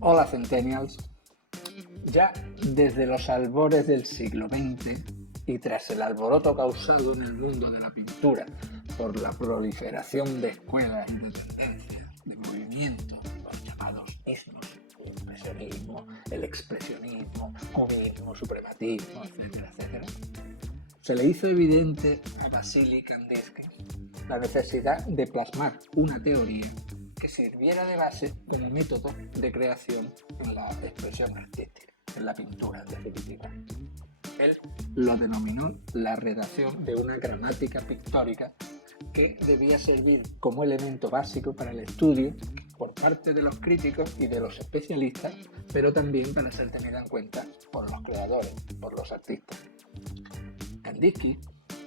Hola Centennials. Ya desde los albores del siglo XX y tras el alboroto causado en el mundo de la pintura por la proliferación de escuelas y de tendencias, de movimientos, los llamados ismos, el impresionismo, el expresionismo, cubismo, suprematismo, etcétera, etcétera, se le hizo evidente a Vasily Kandinsky la necesidad de plasmar una teoría que sirviera de base como método de creación en la expresión artística, en la pintura en definitiva. Él lo denominó la redacción de una gramática pictórica que debía servir como elemento básico para el estudio por parte de los críticos y de los especialistas, pero también para ser tenida en cuenta por los creadores, por los artistas. Kandinsky,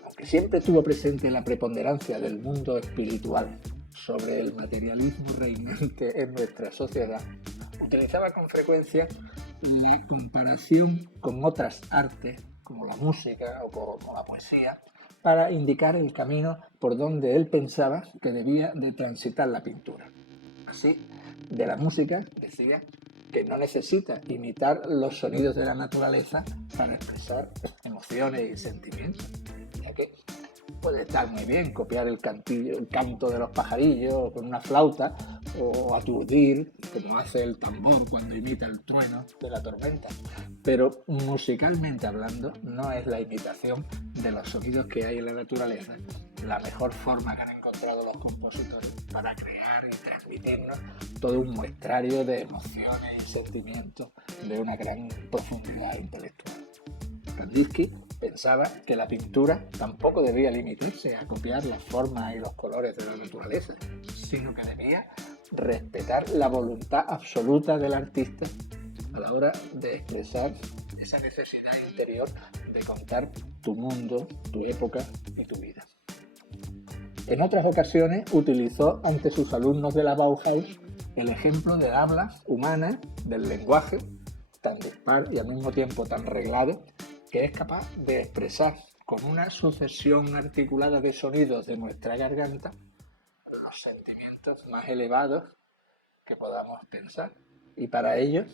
aunque siempre tuvo presente la preponderancia del mundo espiritual sobre el materialismo reinante en nuestra sociedad, utilizaba con frecuencia la comparación con otras artes, como la música o como la poesía, para indicar el camino por donde él pensaba que debía de transitar la pintura. Así, de la música decía que no necesita imitar los sonidos de la naturaleza para expresar emociones y sentimientos, ya que puede estar muy bien copiar el canto de los pajarillos con una flauta o aturdir, como hace el tambor cuando imita el trueno de la tormenta. Pero musicalmente hablando, no es la imitación de los sonidos que hay en la naturaleza la mejor forma que han encontrado los compositores para crear y transmitirnos todo un muestrario de emociones y sentimientos de una gran profundidad intelectual. Kandinsky pensaba que la pintura tampoco debía limitarse a copiar las formas y los colores de la naturaleza, sino que debía respetar la voluntad absoluta del artista a la hora de expresar esa necesidad interior de contar tu mundo, tu época y tu vida. En otras ocasiones utilizó ante sus alumnos de la Bauhaus el ejemplo de hablas humanas, del lenguaje tan dispar y al mismo tiempo tan reglado, que es capaz de expresar con una sucesión articulada de sonidos de nuestra garganta los sentimientos más elevados que podamos pensar. Y para ellos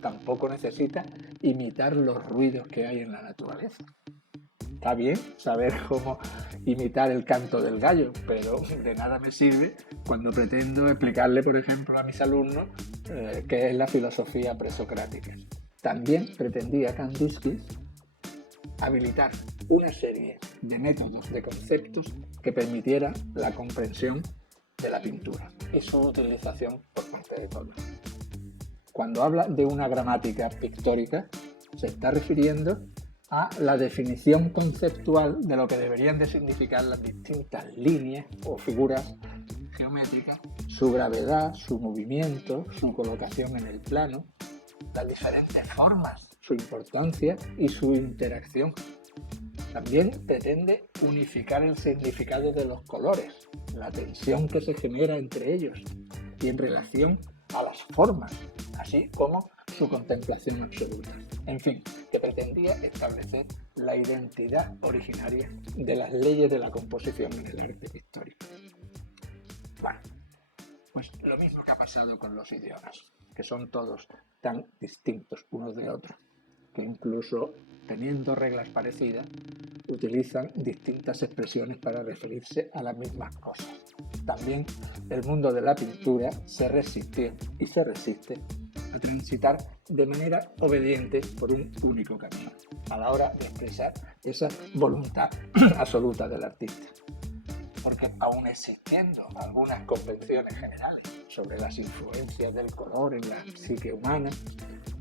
tampoco necesita imitar los ruidos que hay en la naturaleza. Está bien saber cómo imitar el canto del gallo, pero de nada me sirve cuando pretendo explicarle, por ejemplo, a mis alumnos qué es la filosofía presocrática. También pretendía Kandinsky habilitar una serie de métodos, de conceptos que permitiera la comprensión de la pintura y su utilización por parte de todos. Cuando habla de una gramática pictórica, se está refiriendo a la definición conceptual de lo que deberían de significar las distintas líneas o figuras geométricas, su gravedad, su movimiento, su colocación en el plano, las diferentes formas, su importancia y su interacción. También pretende unificar el significado de los colores, la tensión que se genera entre ellos y en relación a las formas, así como su contemplación absoluta. En fin, que pretendía establecer la identidad originaria de las leyes de la composición en el arte pictórico. Bueno, pues lo mismo que ha pasado con los idiomas, que son todos tan distintos unos de otros, que incluso teniendo reglas parecidas, utilizan distintas expresiones para referirse a las mismas cosas. También el mundo de la pintura se resistió y se resiste a transitar de manera obediente por un único camino, a la hora de expresar esa voluntad absoluta del artista. Porque aun existiendo algunas convenciones generales sobre las influencias del color en la psique humana,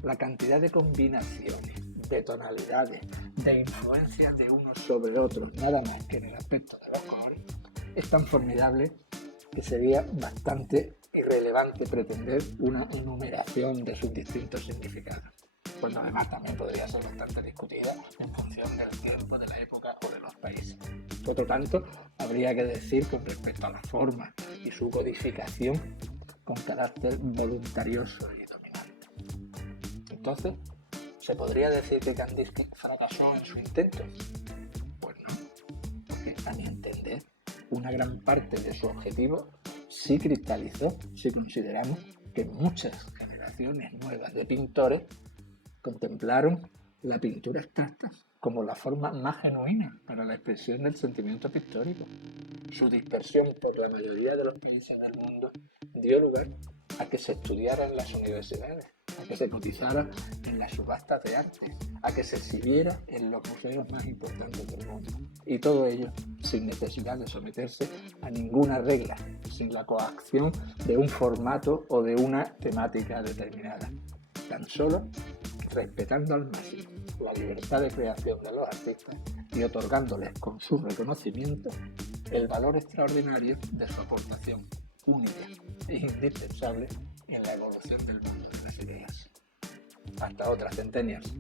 la cantidad de combinaciones, de tonalidades, de influencias de unos sobre otros, nada más que en el aspecto de los colores, es tan formidable que sería bastante irrelevante pretender una enumeración de sus distintos significados, cuando además también podría ser bastante discutida en función del tiempo, de la época o de los países. Otro tanto habría que decir con respecto a la forma y su codificación con carácter voluntarioso y dominante. Entonces, ¿se podría decir que Kandinsky fracasó en su intento? Pues no, porque a mi entender, una gran parte de su objetivo sí cristalizó si consideramos que muchas generaciones generaciones nuevas de pintores contemplaron la pintura abstracta como la forma más genuina para la expresión del sentimiento pictórico. Su dispersión por la mayoría de los países del mundo dio lugar a que se estudiara en las universidades, a que se cotizara en las subastas de arte, a que se exhibiera en los museos más importantes del mundo. Y todo ello sin necesidad de someterse a ninguna regla, sin la coacción de un formato o de una temática determinada. Tan solo respetando al máximo la libertad de creación de los artistas y otorgándoles con su reconocimiento el valor extraordinario de su aportación única e indispensable en la evolución del mundo de las ideas. Hasta otra, Centennials.